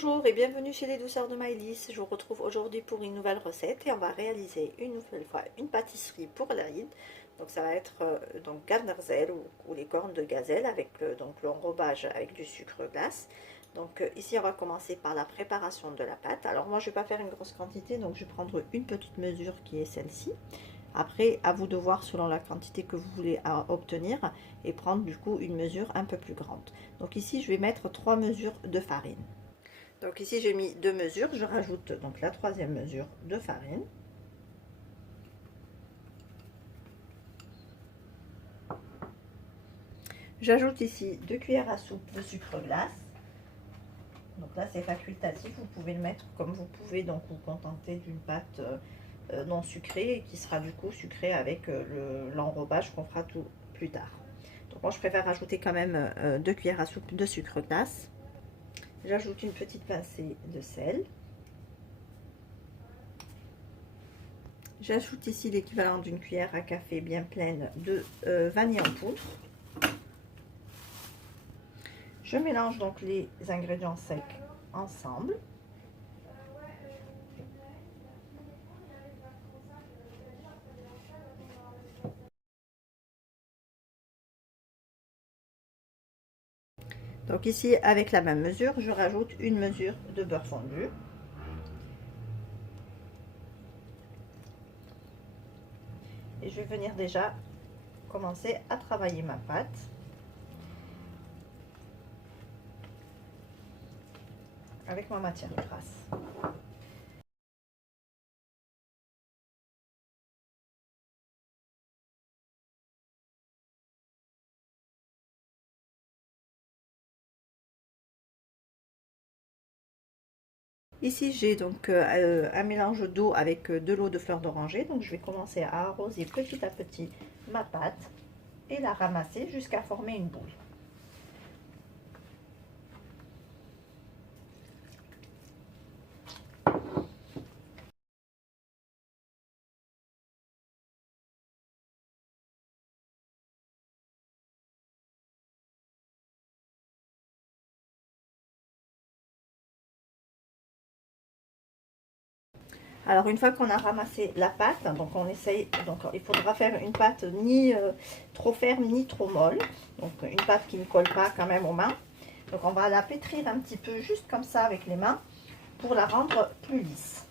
Bonjour et bienvenue chez les douceurs de Maëlys. Je vous retrouve aujourd'hui pour une nouvelle recette et on va réaliser une nouvelle fois une pâtisserie pour l'Aïd. Donc ça va être donc garnerzel ou les cornes de gazelle avec donc l'enrobage avec du sucre glace. Donc ici on va commencer par la préparation de la pâte. Alors moi je vais pas faire une grosse quantité, donc je vais prendre une petite mesure qui est celle-ci. Après, à vous de voir selon la quantité que vous voulez obtenir et prendre du coup une mesure un peu plus grande. Donc ici je vais mettre 3 mesures de farine. Donc ici j'ai mis 2 mesures, je rajoute donc la 3e mesure de farine. J'ajoute ici 2 cuillères à soupe de sucre glace. Donc là c'est facultatif, vous pouvez le mettre comme vous pouvez, donc vous contenter d'une pâte non sucrée et qui sera du coup sucrée avec l'enrobage qu'on fera tout plus tard. Donc moi je préfère rajouter quand même 2 cuillères à soupe de sucre glace. J'ajoute une petite pincée de sel. J'ajoute ici l'équivalent d'une cuillère à café bien pleine de vanille en poudre. Je mélange donc les ingrédients secs ensemble. Donc ici, avec la même mesure, je rajoute une mesure de beurre fondu. Et je vais venir déjà commencer à travailler ma pâte. Avec ma matière grasse. Ici, j'ai donc un mélange d'eau avec de l'eau de fleur d'oranger. Donc, je vais commencer à arroser petit à petit ma pâte et la ramasser jusqu'à former une boule. Alors une fois qu'on a ramassé la pâte, donc on essaye, donc il faudra faire une pâte ni trop ferme ni trop molle, donc une pâte qui ne colle pas quand même aux mains. Donc on va la pétrir un petit peu juste comme ça avec les mains pour la rendre plus lisse.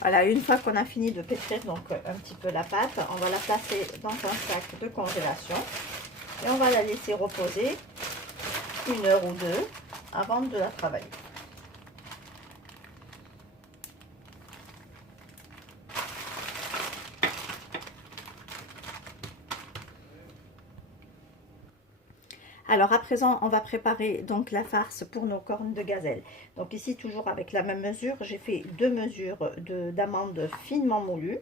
Voilà, une fois qu'on a fini de pétrir donc un petit peu la pâte, on va la placer dans un sac de congélation et on va la laisser reposer 1 heure ou 2 avant de la travailler. Alors à présent, on va préparer donc la farce pour nos cornes de gazelle. Donc ici, toujours avec la même mesure, j'ai fait 2 mesures d'amandes finement moulues.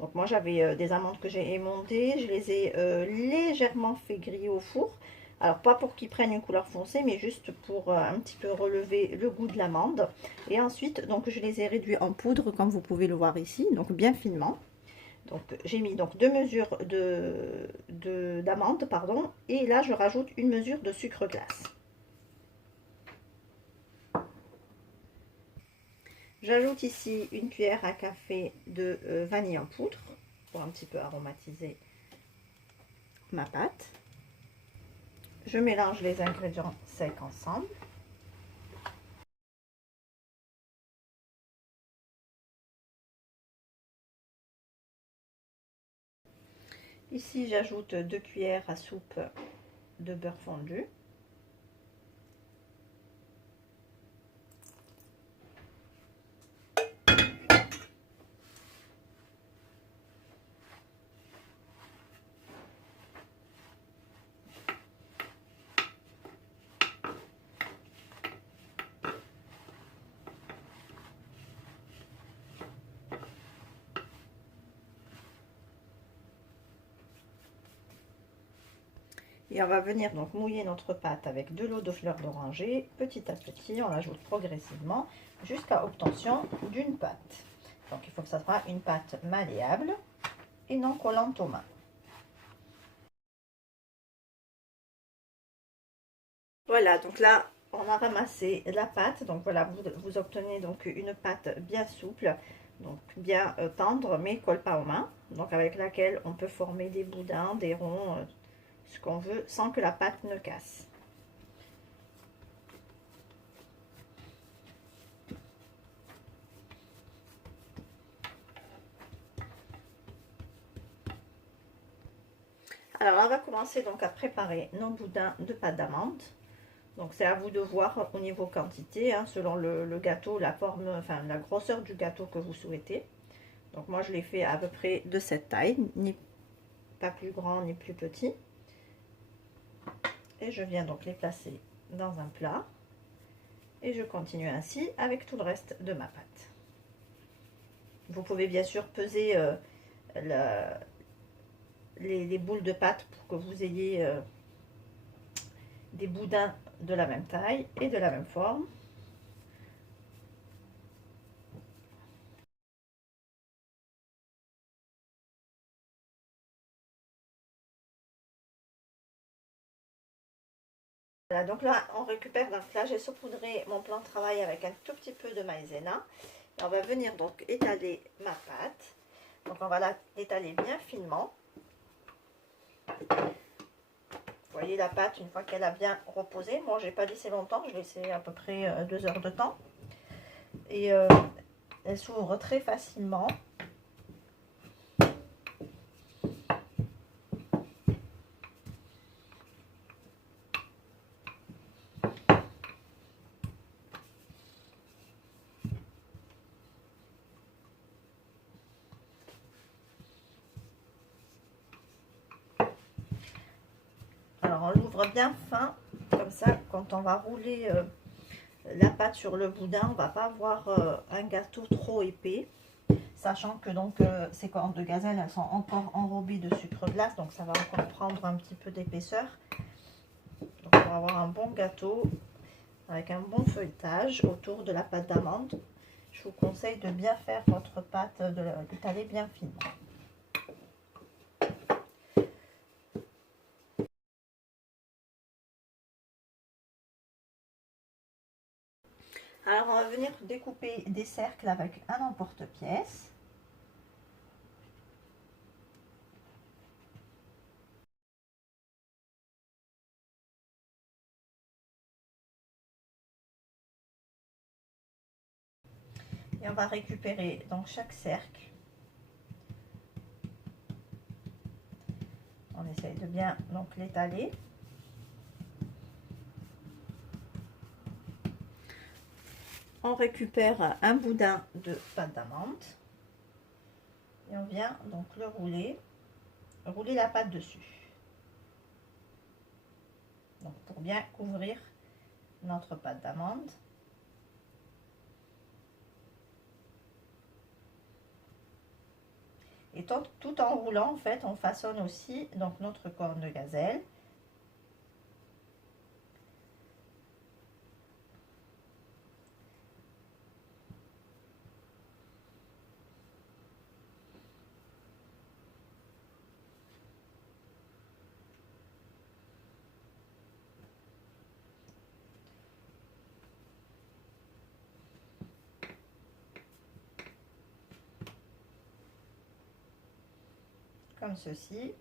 Donc moi, j'avais des amandes que j'ai émontées, je les ai légèrement fait griller au four. Alors pas pour qu'ils prennent une couleur foncée, mais juste pour un petit peu relever le goût de l'amande. Et ensuite, donc je les ai réduits en poudre, comme vous pouvez le voir ici, donc bien finement. Donc j'ai mis donc 2 mesures d'amande, pardon, et là je rajoute une mesure de sucre glace. J'ajoute ici une cuillère à café de vanille en poudre pour un petit peu aromatiser ma pâte. Je mélange les ingrédients secs ensemble. Ici j'ajoute 2 cuillères à soupe de beurre fondu. Et on va venir donc mouiller notre pâte avec de l'eau de fleur d'oranger. Petit à petit, on l'ajoute progressivement jusqu'à obtention d'une pâte. Donc il faut que ça soit une pâte malléable et non collante aux mains. Voilà, donc là, on a ramassé la pâte. Donc voilà, vous obtenez donc une pâte bien souple, donc bien tendre, mais colle pas aux mains. Donc avec laquelle on peut former des boudins, des ronds, ce qu'on veut, sans que la pâte ne casse. Alors on va commencer donc à préparer nos boudins de pâte d'amande. Donc c'est à vous de voir au niveau quantité, hein, selon le gâteau, la forme, enfin la grosseur du gâteau que vous souhaitez. Donc moi je l'ai fait à peu près de cette taille, ni pas plus grand ni plus petit. Et je viens donc les placer dans un plat. Et je continue ainsi avec tout le reste de ma pâte. Vous pouvez bien sûr peser les boules de pâte pour que vous ayez des boudins de la même taille et de la même forme. Voilà, donc là, on récupère. Donc là, j'ai saupoudré mon plan de travail avec un tout petit peu de maïzena. Et on va venir donc étaler ma pâte. Donc on va l'étaler bien finement. Vous voyez la pâte, une fois qu'elle a bien reposé. Moi, j'ai pas laissé longtemps, je l'ai laissé à peu près 2 heures de temps. Et elle s'ouvre très facilement. Alors on l'ouvre bien fin, comme ça, quand on va rouler la pâte sur le boudin, on va pas avoir un gâteau trop épais. Sachant que donc ces cornes de gazelle, elles sont encore enrobées de sucre glace, donc ça va encore prendre un petit peu d'épaisseur. Donc pour avoir un bon gâteau avec un bon feuilletage autour de la pâte d'amande, je vous conseille de bien faire votre pâte, d'étaler bien finement. Alors on va venir découper des cercles avec un emporte-pièce. Et on va récupérer donc chaque cercle. On essaye de bien donc l'étaler. On récupère un boudin de pâte d'amande. Et on vient donc le rouler la pâte dessus. Donc pour bien couvrir notre pâte d'amande. Et tout en roulant, en fait, on façonne aussi donc notre corne de gazelle. Comme ceci.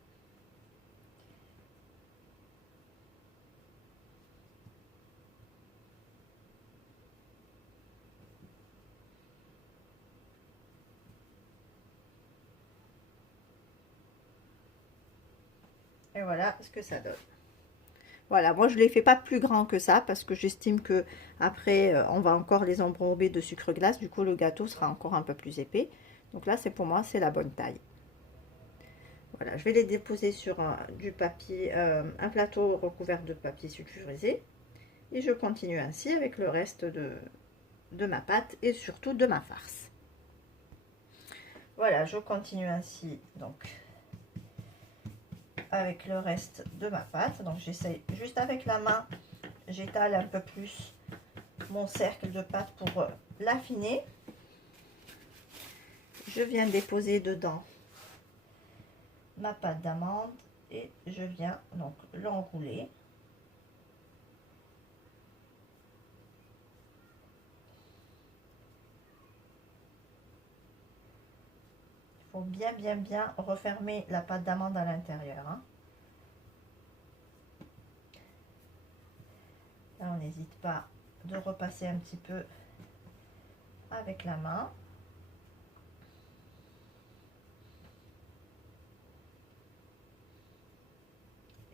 Et voilà ce que ça donne. Voilà, moi je ne les fais pas plus grands que ça parce que j'estime que après on va encore les enrober de sucre glace. Du coup, le gâteau sera encore un peu plus épais. Donc là, c'est pour moi, c'est la bonne taille. Voilà, je vais les déposer sur du papier, un plateau recouvert de papier sulfurisé. Et je continue ainsi avec le reste de ma pâte et surtout de ma farce. Voilà, je continue ainsi donc avec le reste de ma pâte. Donc j'essaye juste avec la main, j'étale un peu plus mon cercle de pâte pour l'affiner. Je viens déposer dedans ma pâte d'amande et je viens donc l'enrouler. faut bien refermer la pâte d'amande à l'intérieur, hein. Là, on n'hésite pas de repasser un petit peu avec la main.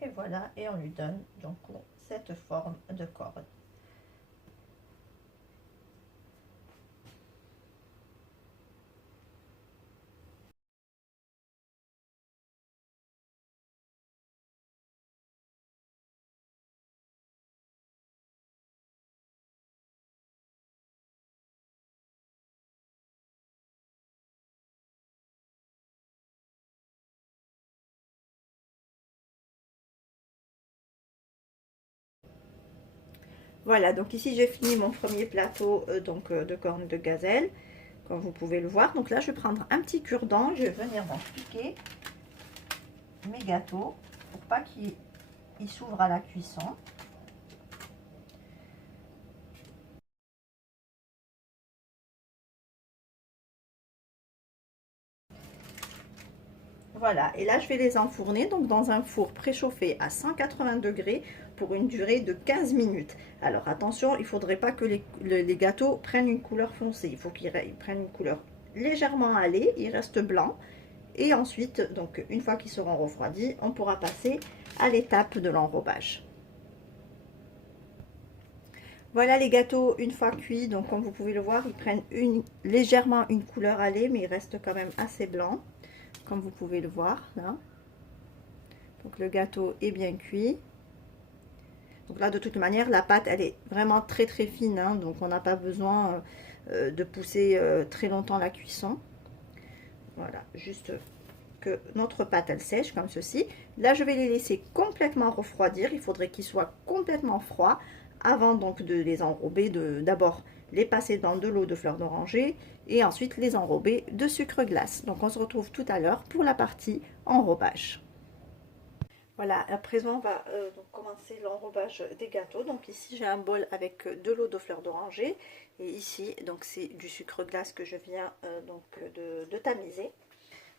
Et voilà, et on lui donne donc cette forme de corde. Voilà, donc ici j'ai fini mon premier plateau de cornes de gazelle, comme vous pouvez le voir. Donc là, je vais prendre un petit cure-dent, je vais venir piquer mes gâteaux pour pas qu'ils s'ouvrent à la cuisson. Voilà, et là je vais les enfourner donc dans un four préchauffé à 180 degrés pour une durée de 15 minutes. Alors attention, il ne faudrait pas que les gâteaux prennent une couleur foncée, il faut qu'ils prennent une couleur légèrement hâlée, ils restent blancs. Et ensuite, donc une fois qu'ils seront refroidis, on pourra passer à l'étape de l'enrobage. Voilà les gâteaux une fois cuits, donc comme vous pouvez le voir, ils prennent légèrement une couleur hâlée, mais ils restent quand même assez blancs, comme vous pouvez le voir là. Donc le gâteau est bien cuit. Donc là, de toute manière, la pâte, elle est vraiment très fine, hein, donc on n'a pas besoin de pousser très longtemps la cuisson. Voilà, juste que notre pâte elle sèche comme ceci. Là, je vais les laisser complètement refroidir. Il faudrait qu'ils soient complètement froids avant donc de les enrober. D'abord les passer dans de l'eau de fleur d'oranger et ensuite les enrober de sucre glace. Donc on se retrouve tout à l'heure pour la partie enrobage. Voilà, à présent on va donc commencer l'enrobage des gâteaux. Donc ici j'ai un bol avec de l'eau de fleur d'oranger et ici donc c'est du sucre glace que je viens de tamiser.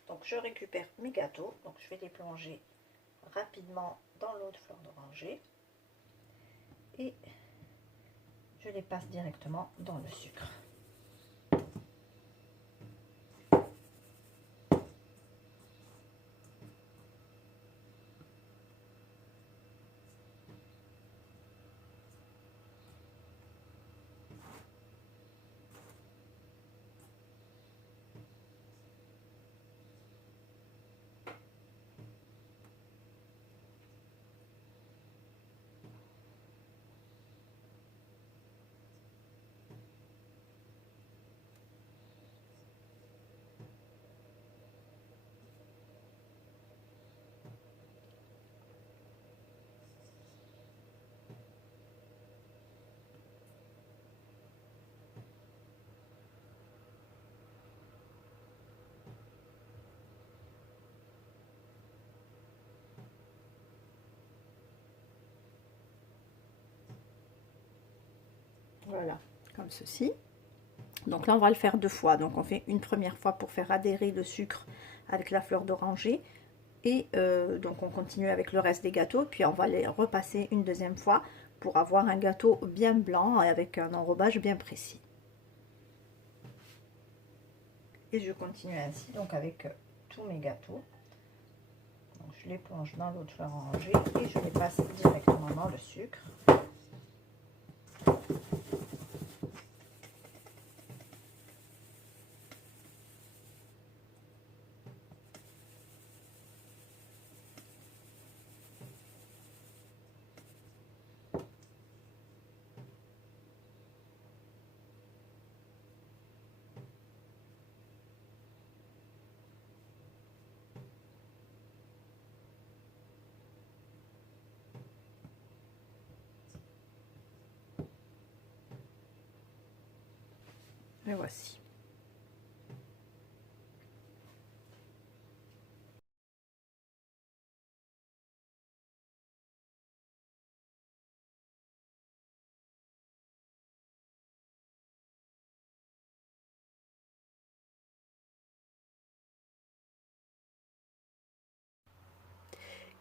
Donc je récupère mes gâteaux, donc je vais les plonger rapidement dans l'eau de fleur d'oranger et je les passe directement dans le sucre. Voilà, comme ceci. Donc là, on va le faire deux fois. Donc on fait une première fois pour faire adhérer le sucre avec la fleur d'oranger. Et donc on continue avec le reste des gâteaux. Puis on va les repasser une deuxième fois pour avoir un gâteau bien blanc et avec un enrobage bien précis. Et je continue ainsi donc avec tous mes gâteaux. Donc, je les plonge dans l'eau de fleur d'oranger et je les passe directement dans le sucre. Et voici.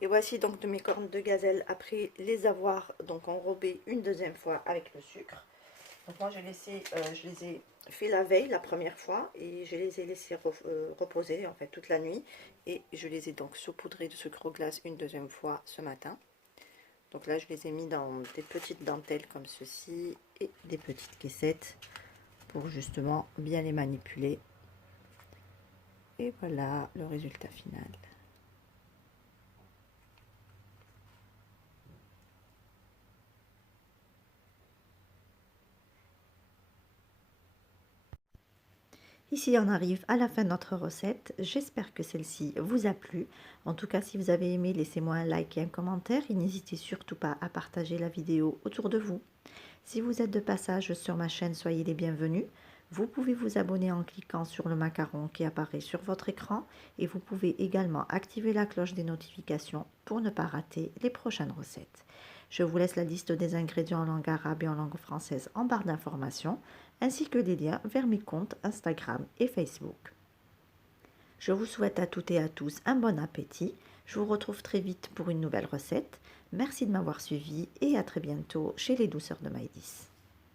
Et voici donc de mes cornes de gazelle après les avoir donc enrobées une deuxième fois avec le sucre. Donc moi je les ai fait la veille la première fois et je les ai laissés reposer en fait toute la nuit. Et je les ai donc saupoudrés de sucre glace une deuxième fois ce matin. Donc là je les ai mis dans des petites dentelles comme ceci et des petites caissettes pour justement bien les manipuler. Et voilà le résultat final. Ici, on arrive à la fin de notre recette. J'espère que celle-ci vous a plu. En tout cas, si vous avez aimé, laissez-moi un like et un commentaire. Et n'hésitez surtout pas à partager la vidéo autour de vous. Si vous êtes de passage sur ma chaîne, soyez les bienvenus. Vous pouvez vous abonner en cliquant sur le macaron qui apparaît sur votre écran. Et vous pouvez également activer la cloche des notifications pour ne pas rater les prochaines recettes. Je vous laisse la liste des ingrédients en langue arabe et en langue française en barre d'informations, ainsi que des liens vers mes comptes Instagram et Facebook. Je vous souhaite à toutes et à tous un bon appétit. Je vous retrouve très vite pour une nouvelle recette. Merci de m'avoir suivi et à très bientôt chez les Douceurs de Maïdis.